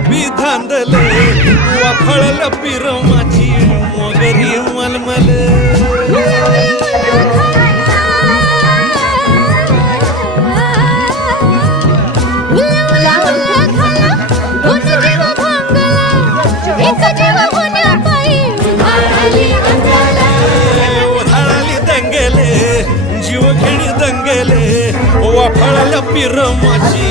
गुलाबी धांदले वाफळल पिरमाची मोगरी मलमल उधाळली दंगेले जीव घेणी दंगेले वाफळल पिरमाची